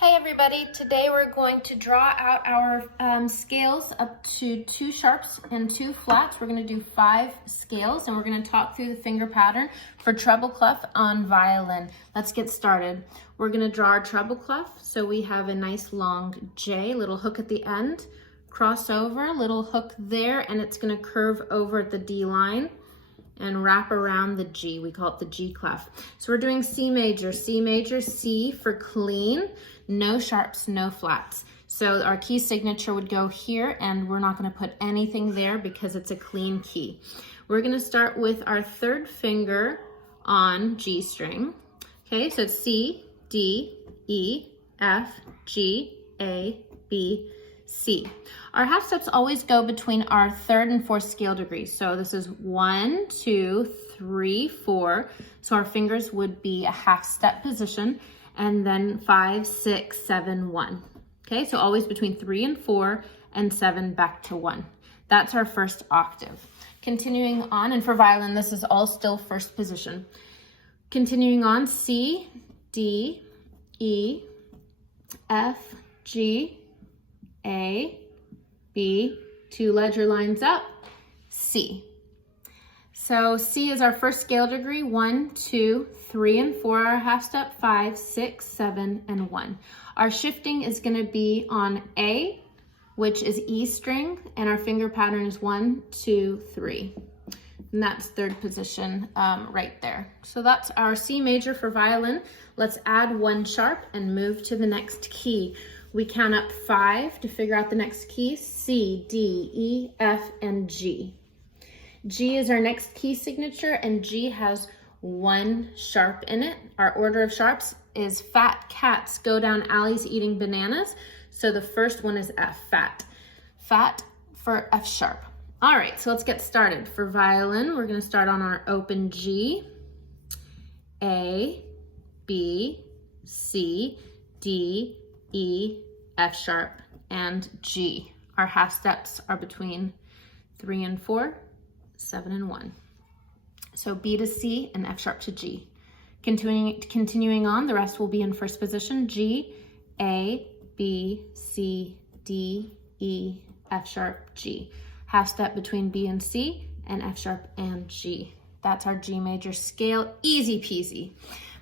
Hey everybody, today we're going to draw out our scales up to 2 sharps and 2 flats. We're going to do 5 scales and we're going to talk through the finger pattern for treble clef on violin. Let's get started. We're going to draw our treble clef. So we have a nice long J, little hook at the end, cross over, little hook there, and it's going to curve over at the D line and wrap around the G. We call it the G clef. So we're doing C major, C for clean, no sharps, no flats. So our key signature would go here, and we're not gonna put anything there because it's a clean key. We're gonna start with our 3rd finger on G string. Okay, so it's C, D, E, F, G, A, B, C. Our half steps always go between our 3rd and 4th scale degrees. So this is 1, 2, 3, 4. So our fingers would be a half step position, and then 5, 6, 7, 1. Okay, so always between 3 and 4 and 7 back to 1. That's our first octave. Continuing on, and for violin, this is all still 1st position. Continuing on, C, D, E, F, G, A, B, 2 ledger lines up, C. So C is our 1st scale degree, 1, 2, 3, and 4 are half step, 5, 6, 7, and 1. Our shifting is gonna be on A, which is E string, and our finger pattern is 1, 2, 3. And that's 3rd position right there. So that's our C major for violin. Let's add 1 sharp and move to the next key. We count up 5 to figure out the next key, C, D, E, F, and G. G is our next key signature, and G has 1 sharp in it. Our order of sharps is fat cats go down alleys eating bananas. So the first one is F, fat. Fat for F sharp. All right, so let's get started. For violin, we're gonna start on our open G, A, B, C, D, E, F sharp, and G. Our half steps are between 3 and 4, 7 and 1. So B to C and F sharp to G. Continuing on, the rest will be in 1st position, G, A, B, C, D, E, F sharp, G. Half step between B and C and F sharp and G. That's our G major scale, easy peasy.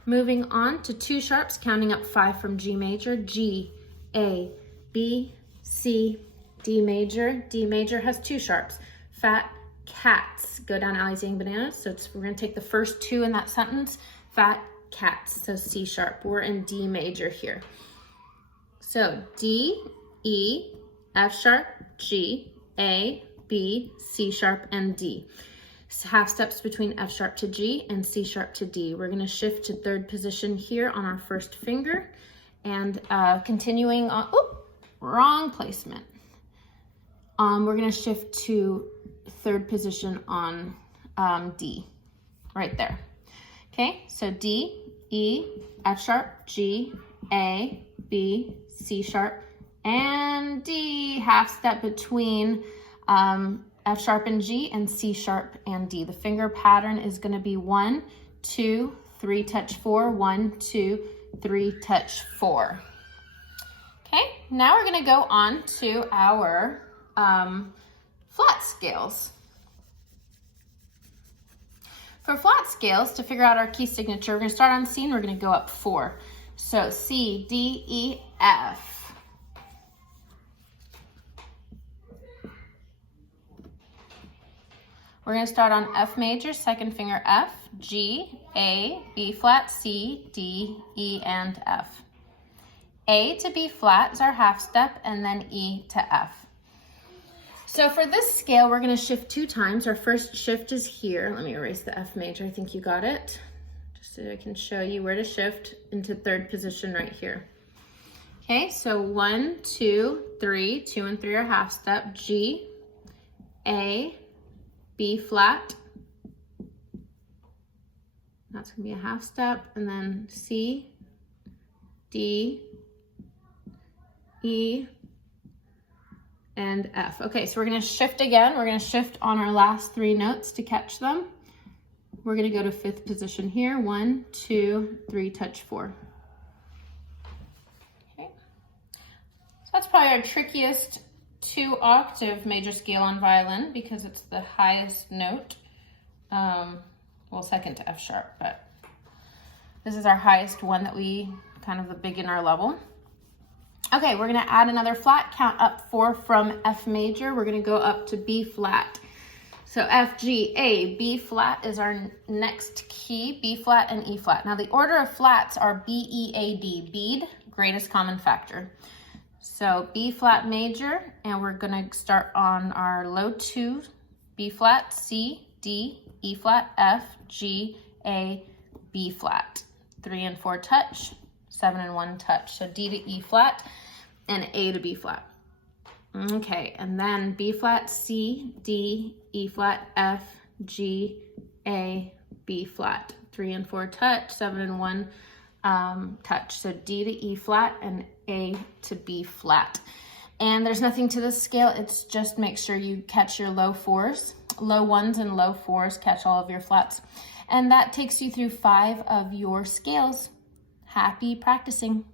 Moving on to 2 sharps, counting up 5 from G major, G, A, B, C, D major. D major has 2 sharps. Fat cats go down alleys eating bananas. So we're gonna take the first 2 in that sentence. Fat cats, so C sharp. We're in D major here. So D, E, F sharp, G, A, B, C sharp, and D. So half steps between F sharp to G and C sharp to D. We're gonna shift to 3rd position here on our 1st finger, and continuing on, wrong placement. We're gonna shift to 3rd position on D, right there. Okay, so D, E, F sharp, G, A, B, C sharp, and D. Half step between F sharp and G and C sharp and D. The finger pattern is gonna be 1, 2, 3, touch 4, 1, 2, 3, touch 4. Okay, now we're gonna go on to our flat scales. For flat scales, to figure out our key signature, we're gonna start on C and we're gonna go up 4. So C, D, E, F. We're gonna start on F major, 2nd finger F, G, A, B flat, C, D, E, and F. A to B flat is our half step, and then E to F. So for this scale, we're gonna shift 2 times. Our first shift is here. Let me erase the F major, I think you got it. Just so I can show you where to shift into 3rd position right here. Okay, so 1, 2, 3, 2 and 3 are half step, G, A, B flat, that's gonna be a half step, and then C, D, E, and F. Okay, so we're gonna shift again. We're gonna shift on our last 3 notes to catch them. We're gonna go to 5th position here. 1, 2, 3, touch 4. Okay. probably our trickiest 2-octave major scale on violin because it's the highest note. Well, second to F sharp, but this is our highest one that we, kind of the beginner level. Okay, we're gonna add another flat, count up 4 from F major. We're gonna go up to B flat. So F, G, A, B flat is our next key, B flat and E flat. Now the order of flats are B, E, A, D, bead, greatest common factor. So B flat major, and we're gonna start on our low 2, B flat, C, D, E flat, F, G, A, B flat. 3 and 4 touch, 7 and 1 touch. So D to E flat and A to B flat. Okay, and then B flat, C, D, E flat, F, G, A, B flat. 3 and 4 touch, 7 and 1 touch. So D to E flat and A to B flat. And there's nothing to this scale, it's just make sure you catch your low 4s, low 1s and low 4s, catch all of your flats. And that takes you through 5 of your scales. Happy practicing.